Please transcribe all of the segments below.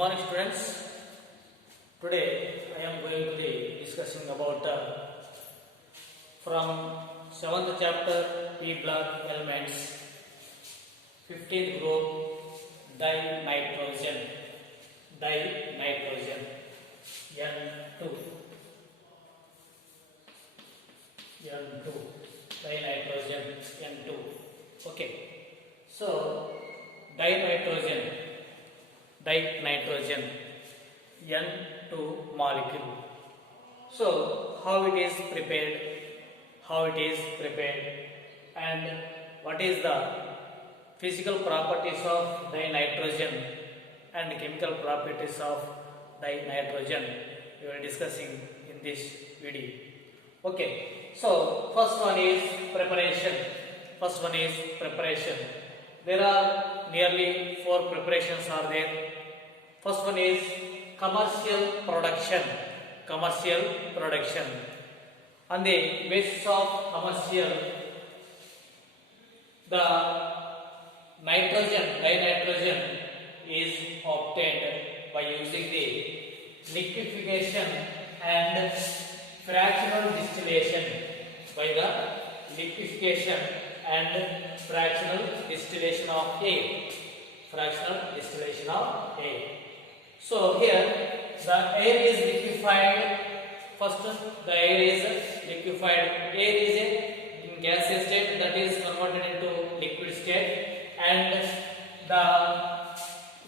morning, students. Today I am going to be discussing about from 7th chapter P block elements, 15th group dinitrogen, N2, dinitrogen N2. Okay, so dinitrogen N2 molecule. So how it is prepared, and what is the physical properties of dinitrogen and chemical properties of dinitrogen we are discussing in this video. Okay, so first one is preparation. There are nearly 4 preparations are there. First one is commercial production. On the basis of commercial, the dinitrogen is obtained by using the liquefaction and fractional distillation. By the liquefaction and fractional distillation of air. So here the air is liquefied. First the air is liquefied. Air is in gaseous state, that is converted into liquid state, and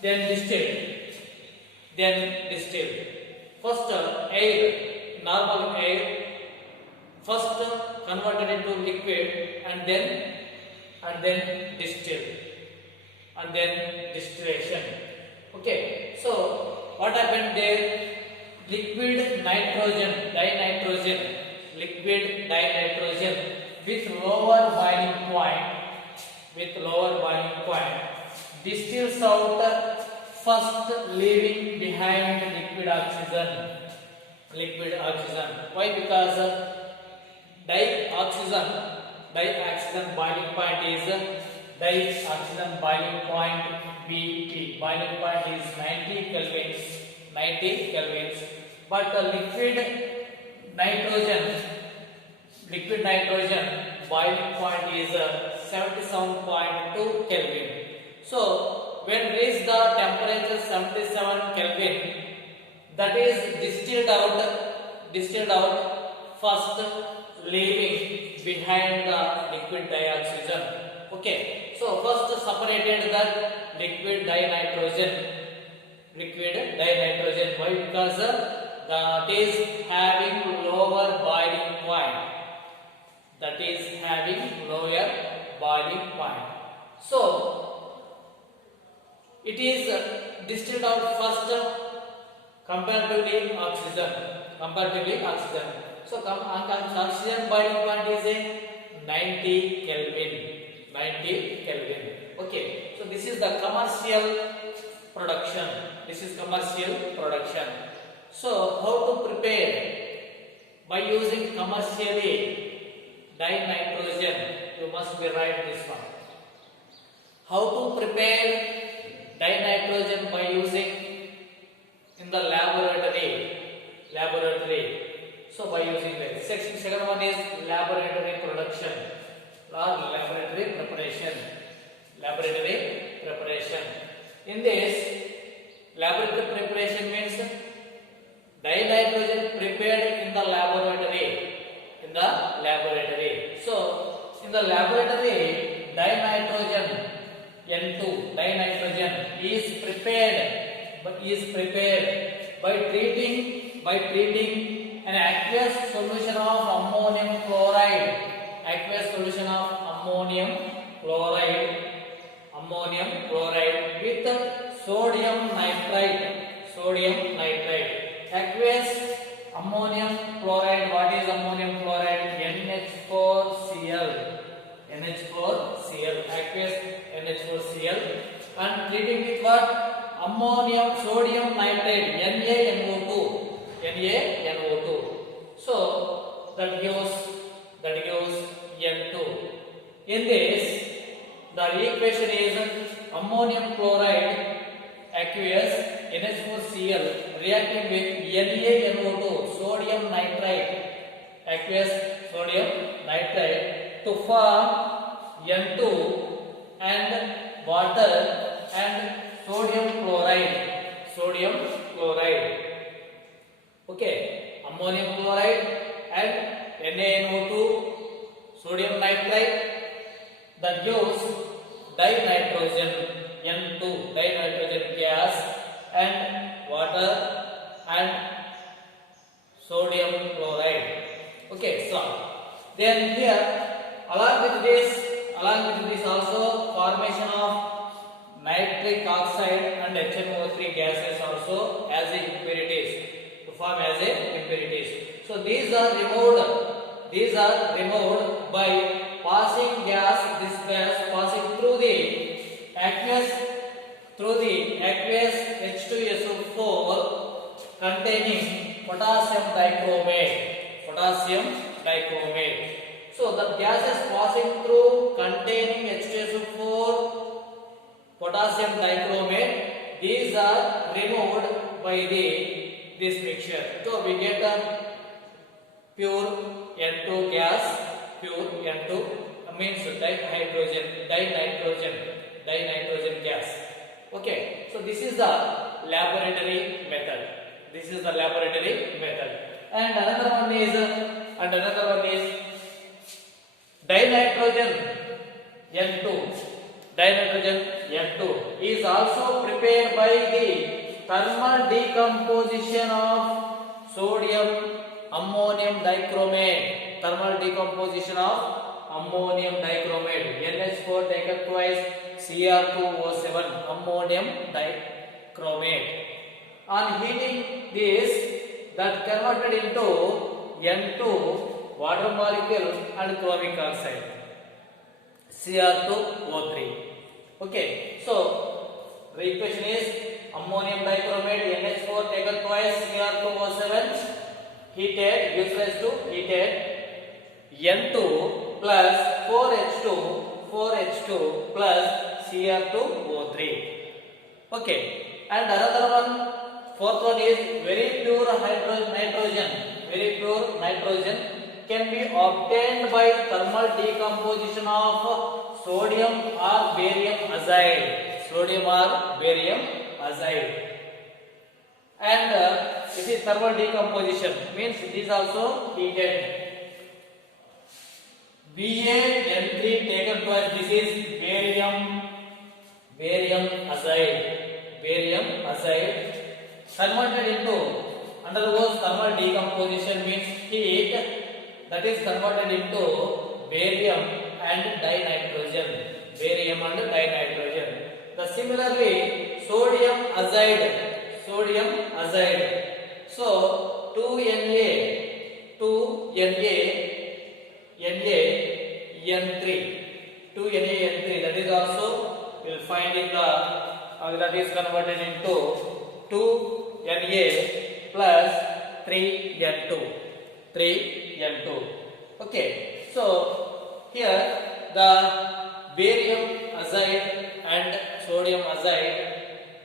then distilled. First air, normal air, first converted into liquid and then distilled and then distillation. Okay, so what happened there? Liquid dinitrogen with lower boiling point distills out, first leaving behind liquid oxygen. Why? Because dioxygen boiling point is BP. Boiling point is 90 kelvins. But the liquid nitrogen boiling point is 77.2 Kelvin. So when reach the temperature 77 Kelvin, that is distilled out, first leaving behind the liquid dioxygen. Okay, so first separated that liquid dinitrogen. Why? Because that is having lower boiling point. So it is distilled out first comparatively oxygen. So oxygen boiling point is 90 Kelvin. Okay, so this is the commercial production. So how to prepare? By using commercially dinitrogen, you must be write this one. How to prepare dinitrogen by using in the laboratory. So by using the second one is laboratory production or laboratory preparation. In this laboratory preparation means dinitrogen prepared in the laboratory. So in the laboratory, dinitrogen N2 is prepared by treating an aqueous solution of ammonium chloride with sodium nitrite. Aqueous ammonium chloride. What is ammonium chloride? NH4Cl. Aqueous NH4Cl, and treating with what? Sodium nitrate, NaNO2. So that gives N2. In this, the equation is ammonium chloride aqueous NH4Cl reacting with NaNO2, sodium nitrite, aqueous sodium nitrite, to form N2 and water and sodium chloride. Sodium chloride. Okay, ammonium chloride and NaNO2, sodium nitrite, that gives dinitrogen N2, dinitrogen gas, and water and sodium chloride. Okay, so then here along with this also formation of nitric oxide and HNO3 gases also as a impurities, to form as a impurities. So these are removed by passing gas, this gas passing through the aqueous H2SO4 containing potassium dichromate. So the gas is passing through containing H2SO4 potassium dichromate. These are removed by this mixture. So we get a pure N2 gas, pure N2 means dinitrogen gas. Okay, so this is the laboratory method. And another one is dinitrogen N2. Dinitrogen N2 is also prepared by the thermal decomposition of sodium ammonium dichromate. NH4 taken twice, Cr2O7, ammonium dichromate. On heating this, that converted into N2, water molecule and chromic oxide, Cr2O3. Okay, so the equation is ammonium dichromate NH4 taken twice, Cr2O7 heated, gives rise to heated N2 plus 4H2 plus Cr2O3. Okay, and another one, fourth one is very pure nitrogen can be obtained by thermal decomposition of sodium or barium azide. And it is thermal decomposition, means it is also heated. BaN3 taken twice, this is barium azide converted into, undergoes thermal decomposition, means heat, that is converted into barium and dinitrogen. Similarly, sodium azide. So 2NaN3, that is also we will find in the that is converted into 2Na plus 3N2. Okay, so here the barium azide and sodium azide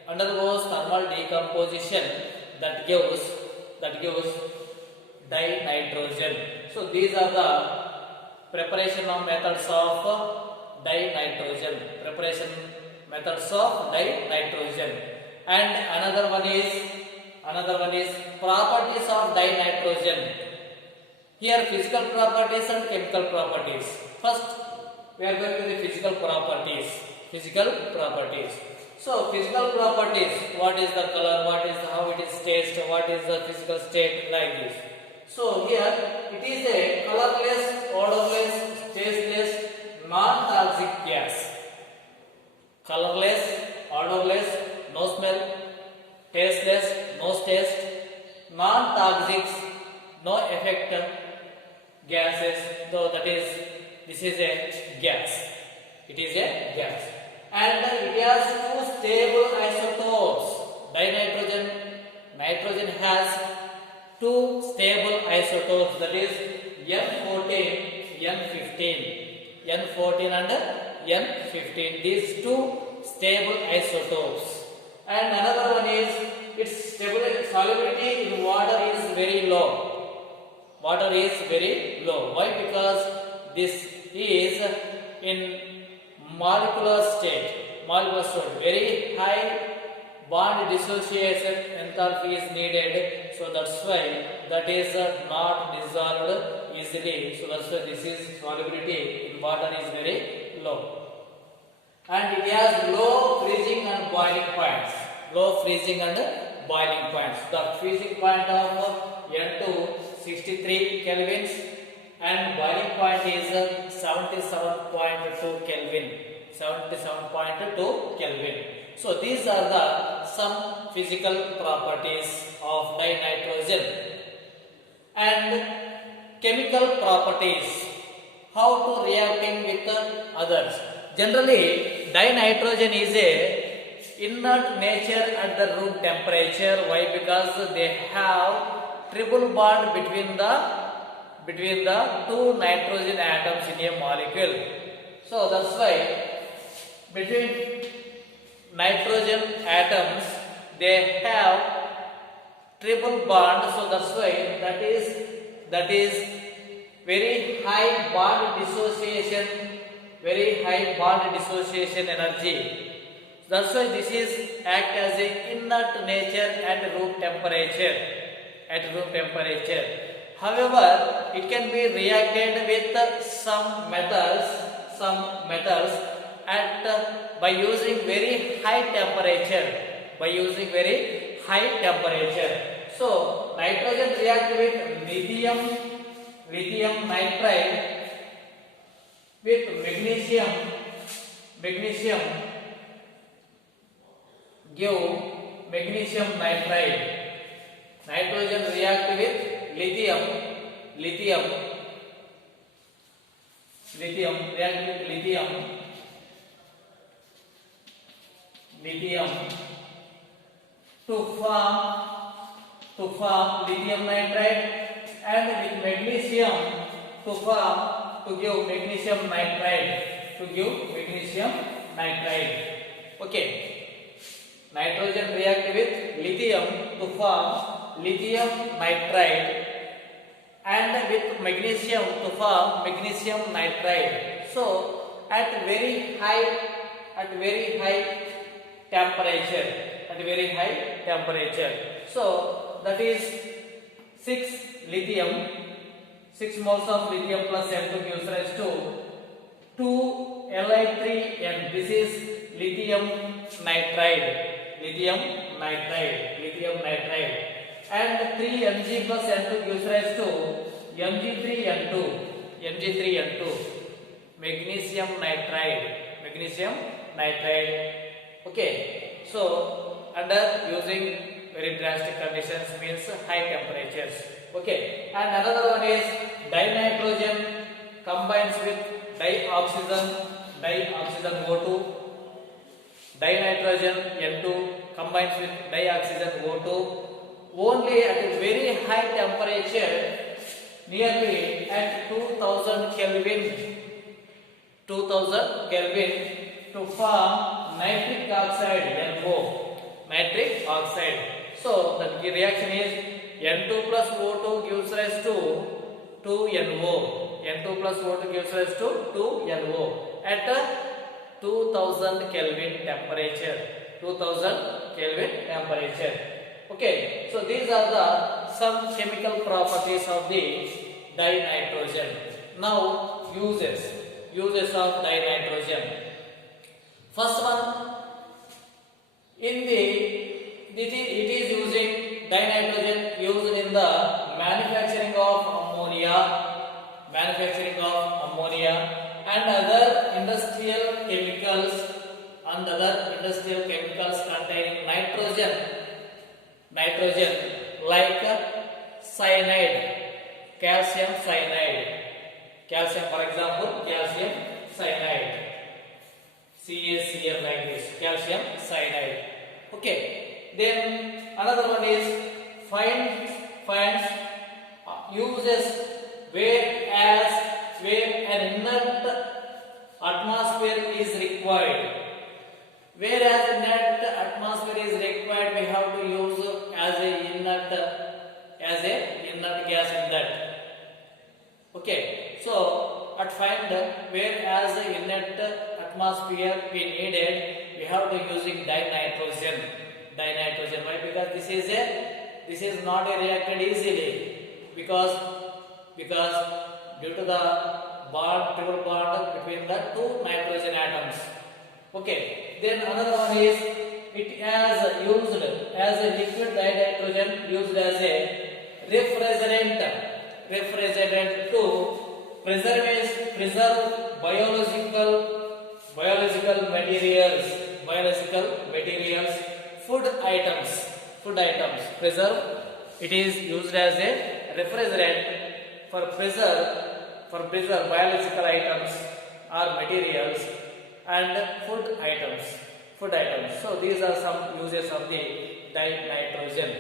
undergoes thermal decomposition, that gives dinitrogen. So these are the preparation of methods of dinitrogen. And another one is properties of dinitrogen. Here physical properties and chemical properties. First we are going to the physical properties. So physical properties, what is the color, what is how it is taste, what is the physical state, like this. So here it is a colorless, odorless, tasteless, non-toxic gas. Colorless, odorless, no smell, tasteless, no taste, non-toxic, no effect gases. So this is a gas. And it has two stable isotopes. Nitrogen has two stable isotopes, that is N14, N15 and N15. These two stable isotopes. And another one is its solubility in water is very low. Water is very low. Why? Because this is in molecular state. Molecular state. Very high bond dissociation enthalpy is needed. So that's why that is not dissolved easily. So that's why this is solubility in water is very low. And it has low freezing and boiling points. Low freezing and boiling points. The freezing point of N2 63 kelvins and boiling point is 77.2 kelvin. 77.2 kelvin. So these are the some physical properties of dinitrogen. And chemical properties. How to reacting with others. Generally, dinitrogen is a inert nature at the room temperature. Why? Because they have triple bond between the two nitrogen atoms in a molecule. So that's why between nitrogen atoms they have triple bond. So that's why that is very high bond dissociation. Very high bond dissociation energy. That's why this is act as a inert nature at room temperature. At room temperature. However, it can be reacted with some metals at by using very high temperature. By using very high temperature. So nitrogen react with lithium nitride with magnesium give magnesium nitride. Nitrogen react with lithium react with lithium to form lithium nitride, and with magnesium to give magnesium nitride. Okay. Nitrogen react with lithium to form lithium nitride, and with magnesium to form magnesium nitride. So at very high temperature. So that is 6 moles of lithium plus N2 gives rise to 2 Li3N. This is lithium nitride. And 3 Mg plus N2 gives rise to Mg3N2. Magnesium nitride. Okay. So under using very drastic conditions means high temperatures. Okay. And another one is dinitrogen combines with dioxygen O2. Dinitrogen N2 combines with dioxygen O2 only at a very high temperature, nearly at 2000 Kelvin to form nitric oxide NO. So the reaction is N2 plus O2 gives rise to 2NO. N2 plus O2 gives rise to 2NO at 2000 Kelvin temperature. Okay, so these are the some chemical properties of the dinitrogen. Now uses of dinitrogen. First one, it is using dinitrogen used in the manufacturing of ammonia and other industrial chemicals containing nitrogen like cyanide, calcium cyanide. For example, calcium cyanide. CaCl like this, calcium cyanide. Okay. Then another one is finds uses where an inert atmosphere is required. Whereas inert atmosphere is required, we have to use carbonic gas in that. Okay, so at find whereas in that atmosphere we needed, we have to using dinitrogen. Dinitrogen, why? Because this is not reacted easily because due to the triple bond between the two nitrogen atoms. Okay, then another one is it has used as a liquid dinitrogen used as a refrigerant to preserve biological materials, food items preserve. It is used as a refrigerant for preserve biological items or materials and food items. So these are some uses of the dinitrogen.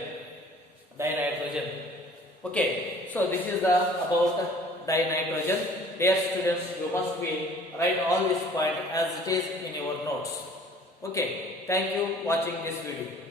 Okay, so this is the about dinitrogen. Dear students, you must be write all this point as it is in your notes. Okay, thank you watching this video.